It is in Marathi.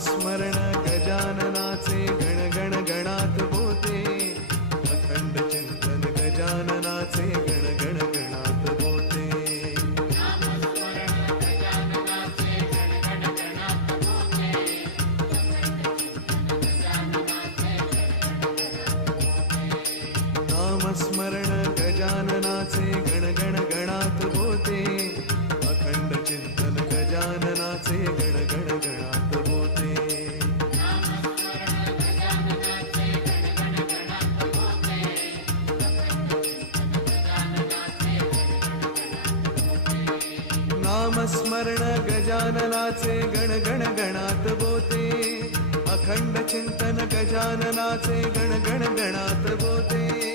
नामस्मरण गजाननाचे गण गण गणात होते, अखंड चिंतन गजाननाचे गण गण गणात होते. नामस्मरण गजाननाचे गण गण गणात होते, अखंड चिंतन गजाननाचे गण गण गणात होते. नामस्मरण गजाननाचे गण गण गणात होते, अखंड चिंतन गजाननाचे गण गण गणात होते.